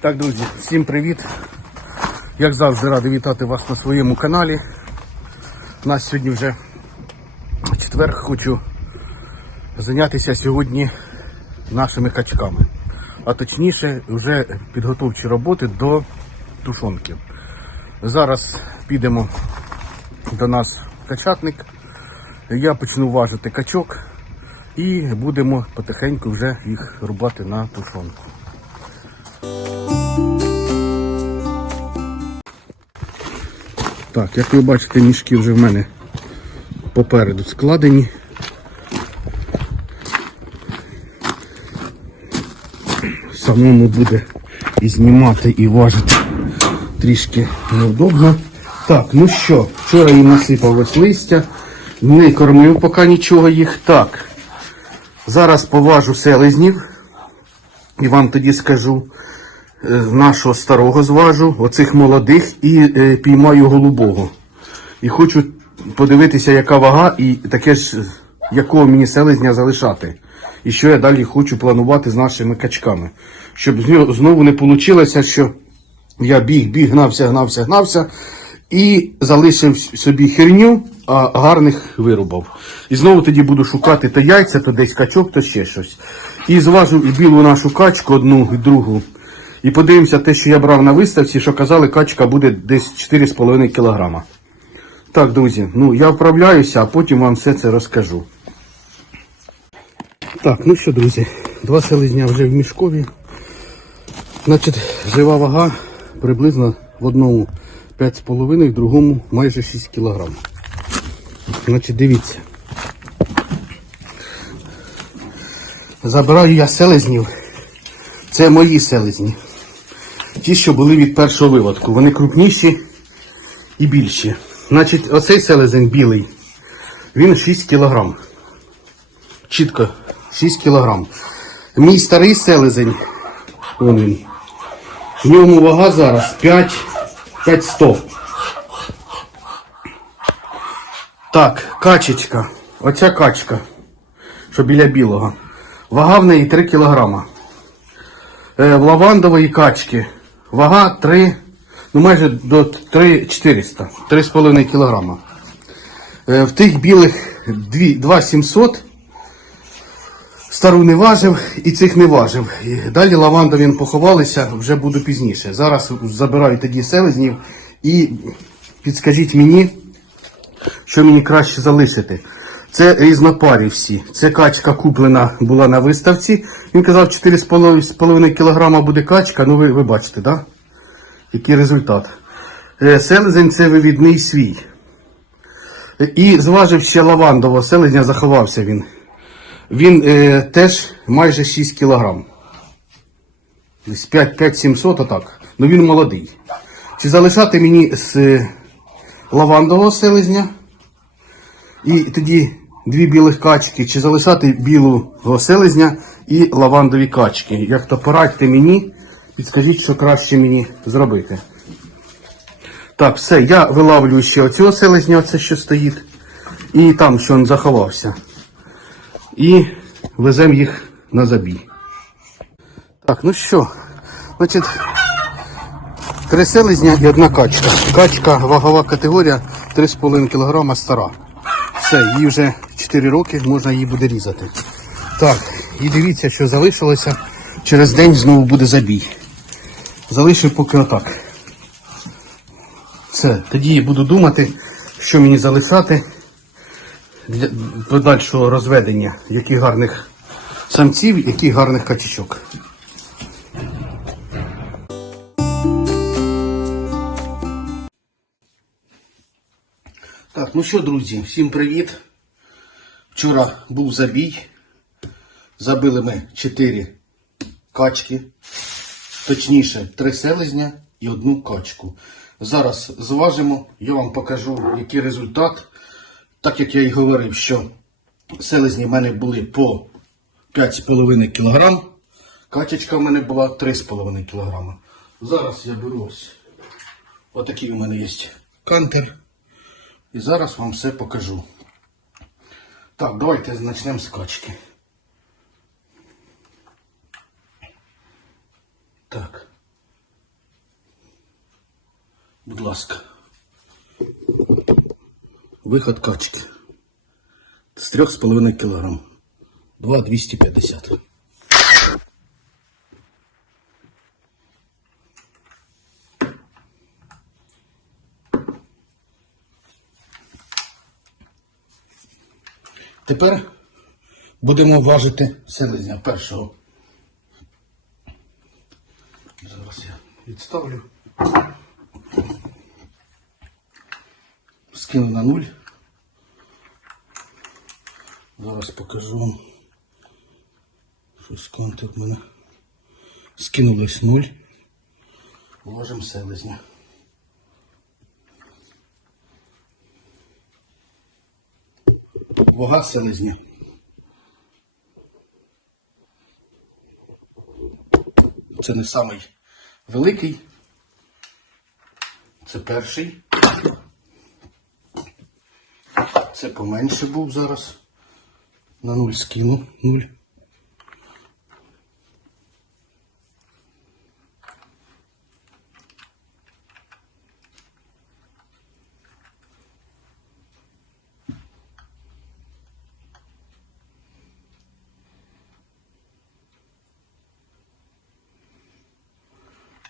Так, друзі, всім привіт. Як завжди радий вітати вас на своєму каналі. У нас сьогодні вже четвер. Хочу зайнятися сьогодні нашими качками. А точніше, вже підготовчі роботи до тушонки. Зараз підемо до нас качатник. Я почну важити качок і будемо потихеньку вже їх рубати на тушонку. Так, як ви бачите, мішки вже в мене попереду складені. Самому буде і знімати, і важити трішки неудобно. Так, ну що, вчора їм насипав ось листя, не кормив поки нічого їх. Так, зараз поважу селезнів і вам тоді скажу нашого старого зважу, оцих молодих і е, піймаю голубого. І хочу подивитися, яка вага, і таке ж, е, якого мені селезня залишати. І що я далі хочу планувати з нашими качками. Щоб знову не вийшло, що я біг, біг, гнався, гнався, гнався і залишив собі херню, а гарних вирубав. І знову тоді буду шукати то яйця, то десь качок, то ще щось. І зважу білу нашу качку, одну і другу. І подивимося те, що я брав на виставці, що казали, качка буде десь 4,5 кг. Так, друзі, ну я вправляюся, а потім вам все це розкажу. Так, ну що, друзі, два селезня вже в мішкові. Значить, жива вага приблизно в одному 5,5, в другому майже 6 кг. Значить, дивіться. Забираю я селезнів. Це мої селезні. Ті, що були від першого виводку. Вони крупніші і більші. Значить, оцей селезень білий, він 6 кг. Чітко 6 кг. Мій старий селезень, вон він. В ньому вага зараз 5, 500. Так, качечка. Оця качка, що біля білого. Вага в неї 3 кг. Е, в лавандової качки вага 3, ну майже до 3 400, 3,5 кг. Е, в тих білих 2, 2 700 Стару не важив і цих не важив. І далі лавандові поховалися, вже буду пізніше. Зараз забираю тоді селезнів і підскажіть мені, що мені краще залишити. Це різнопарі всі. Це качка куплена була на виставці. Він казав, 4,5 кг буде качка. Ну ви, ви бачите, да? який результат. Е, Селезень це вивідний свій. І зважив ще лавандового селезня, заховався він. Він е, теж майже 6 кг. Десь 5-700 отак. Ну він молодий. Чи залишати мені з е, лавандового селезня? І тоді дві білих качки, чи залишати білого селезня і лавандові качки. Як то порадьте мені, підскажіть, що краще мені зробити. Так, все, я вилавлюю ще оцього селезня, оце що стоїть. І там, що він заховався і веземо їх на забій. Так, ну що, значить, три селезня і одна качка. Качка вагова категорія 3,5 кг стара. Все, їй вже 4 роки, можна її буде різати. Так, і дивіться, що залишилося. Через день знову буде забій. Залишив поки отак. Все, тоді буду думати, що мені залишати для подальшого розведення яких гарних самців, яких гарних качечок. Так, ну що, друзі, всім привіт. Вчора був забій. Забили ми 4 качки, точніше, 3 селезня і одну качку. Зараз зважимо, я вам покажу, який результат. Так як я і говорив, що селезні в мене були по 5,5 кг, качечка в мене була 3,5 кг. Зараз я беру ось отакий у мене є кантер. И зараз вам все покажу. Так, давайте почнемо з качки. Так. Будь ласка. Виход качки. З 3,5 кг. 2,250 кг. Тепер будемо важити селезня першого. Зараз я відставлю. Скину на нуль. Зараз покажу вам. Щось контур в мене. Скинулось нуль. Вложимо селезня. Вага селезня. Це не самий великий. Це перший. Це поменше був зараз. На нуль скину. Нуль.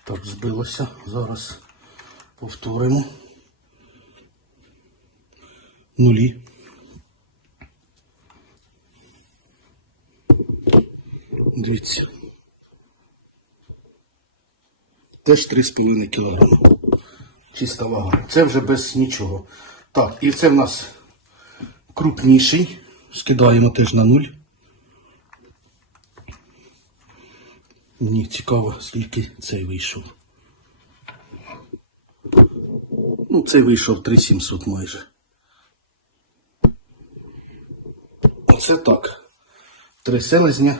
Так, збилося. Зараз повторимо. Нулі. Дивіться. Теж 3,5 кг. Чиста вага. Це вже без нічого. Так, і це в нас крупніший. Скидаємо теж на нуль. Мені цікаво, скільки цей вийшов. Ну, цей вийшов 3700 майже. Оце так. Три селезня.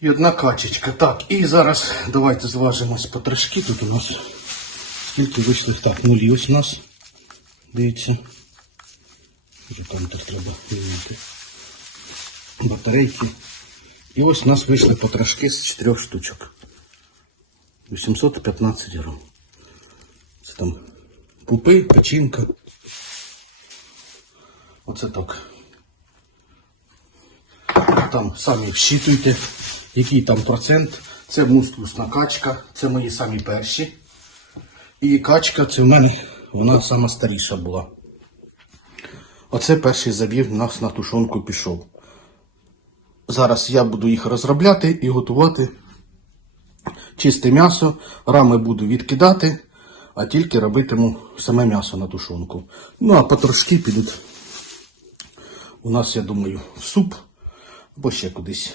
І одна качечка. Так, і зараз давайте зважимось по трошки. Тут у нас скільки вийшли. Так, нулі ось у нас. Дивіться. Вже там треба вимінити. Батарейки. І ось у нас вийшли потрошки з чотирьох штучок. 815 грам. Це там пупи, печінка. Оце так. Там самі вщитуйте, який там процент. Це мускусна качка, це мої самі перші. І качка це в мене, вона сама старіша була. Оце перший забіг у нас на тушонку пішов. Зараз я буду їх розробляти і готувати чисте м'ясо. Рами буду відкидати, а тільки робитиму саме м'ясо на тушонку. Ну а потрошки підуть у нас, я думаю, в суп або ще кудись.